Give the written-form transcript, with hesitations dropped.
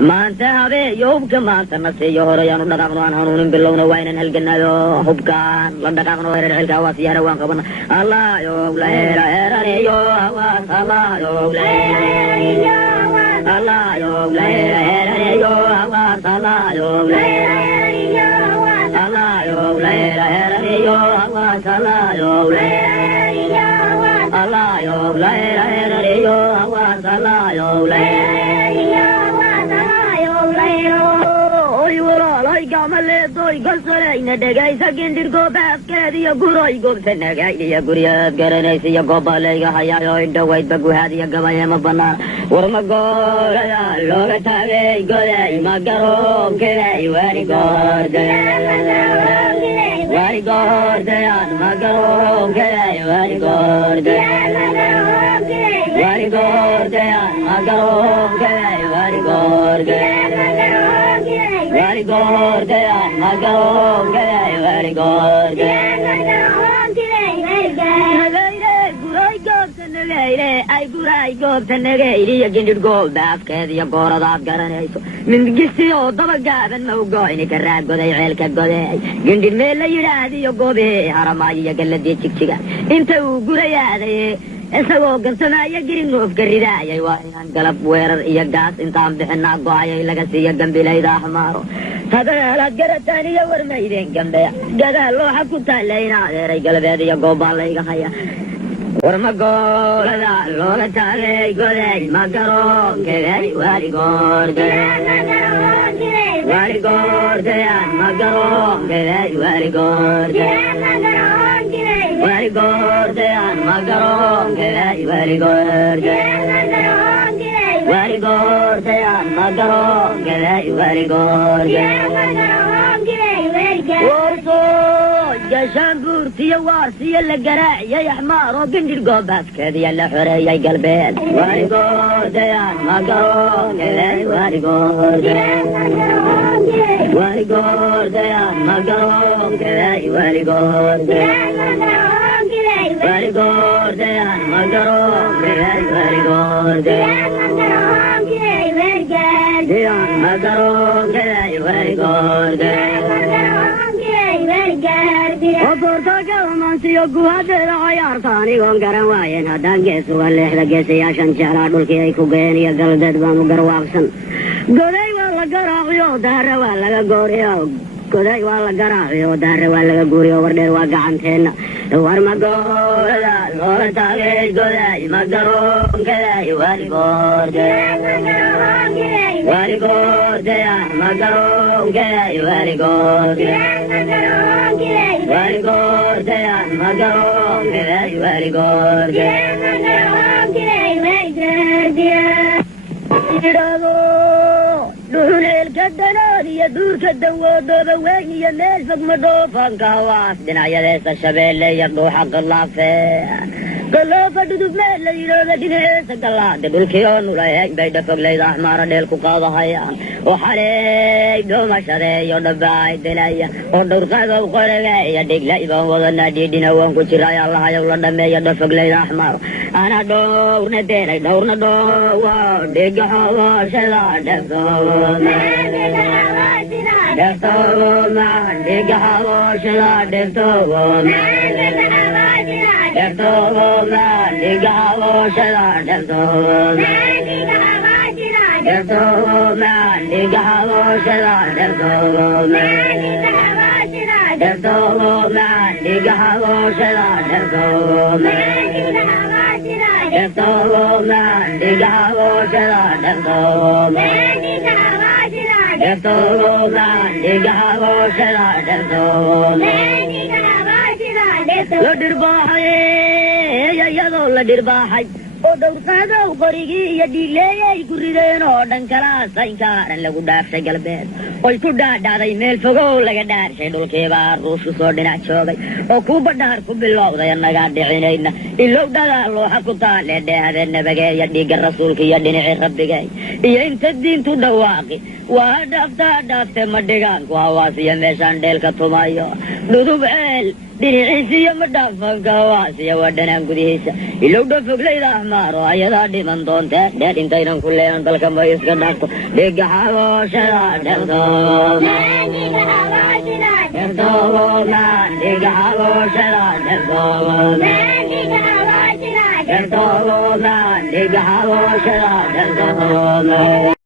ما أنت هذا يوم كمان تنسي يهور يانو نقابنا هنون بلون وين هالجنة يو حبكان لندقابنا وين الهلكا وسيارة وان قبنا الله يوم لا يرى يوم الله يوم لا يرى الله يوم لا يرى يوم الله يوم لا يرى الله يوم لا يرى يوم الله يوم لا يرى الله يوم لا يرى يوم الله يوم لا يرى دقاي سكين دركو باب كذي يقولي يقول سنقاي يقولي يقرني سي يقبل يحيى يدوي بقو هذه يقبل ما بنا ورمقول يا لولا تابي قولي ما قروم كذي واري قرد واري قرد يا ما قروم كذي واري قرد واري قرد يا ما قروم كذي واري قرد very good day, my God, very good day. I go to Negate again to go back at the Agora of Garaneso. Mingisio, Dobagab and no go in a carab, go they elka go there. Gindin Mela, you go there, Haramaya Galadi Chichiga. Into Guraya. Esawogan sanaya girin of Garidaya, and Galap where a gas in time and not go a legacy of Gambila Hamaro. Tadala Garatania were made in Gambia. Gadalo Hakuta Lena, there Galavedia go Balayahaya. Ormago, Lola Tale, Gode, Magaro, Gay, very good. Very good, Magaro, Gay, very good. Very good, Magaro, very good. Very good, Magaro, very good. جشانقور سيواسي القراء يا حمار وقندي القوبات كذي يا حري يا قلبين وارقود يا مقرون وارقود وارقود يا مقرون كذي وارقود وارقود يا مقرون كذي وارقود يا مقرون كذي وارقود وبرتقال من سيقو هذا غيار ثاني وانقرا واين هذا قيس واللي إحدى قيس يا شنشارا دولكي ايكو قيني قلدت بانو قرواقسن قدي والله قراغيو دار والله قوريو قدي والله قراغيو دار والله قوريو وردير واقعنتين ورمقول الورا تاقيش قدي مقرون كذي والقورد والقورد يا مقرون كذي والقورد very good, Magaro, very good. Dunel Kadana, Dur Kadawa, the way you made for Madofa, Gawas, Denaya, Shabelle, Yadu Hakalafe. The lover to the bed, you know that it is a galad, the Bulkion, like by the Pagla, Mara del Kukava Haya, or Hare, Domashare, or the Bride, Delaya, or the Sago, a dig like was a night dinner, one which I London Mayor, the Pagla Mar, and I don't know, dig a house, that's all, that's all, dig a house, that's all. Desto la digavo sera desto desto la digavo sera desto desto la digavo sera desto desto la digavo sera desto desto la digavo sera desto لدرباحي يا ذول لدرباحي ودور هذا وقريجي يدي ليه يقولين هذا كلا سينكار لو دافع قلبه ويكون دا يميل فوق لقى دار شيء دول كبار روس صورنا شوقي وكوب دار كوب الله ذا ينقاد عينينا إلو دا الله حكوتا لده هذا النبي يدي الرسول كي يدي رب جاي ينت الدين تدواقي وهذا دافع مدقان وهواسي مشان ديل كتومايو دودو بيل dhinaciisiyo madhaafanka waasiya waa dhanaan gudihiisa ilowdha foglayda ahmaaro ayadaa dhiman doonta dheer intaynan ku leeyan dalka ma iska dhaafto dhiga xabooshada dherdooda dhiga xabooshada dherdooda dhiga xabooshada dherdooda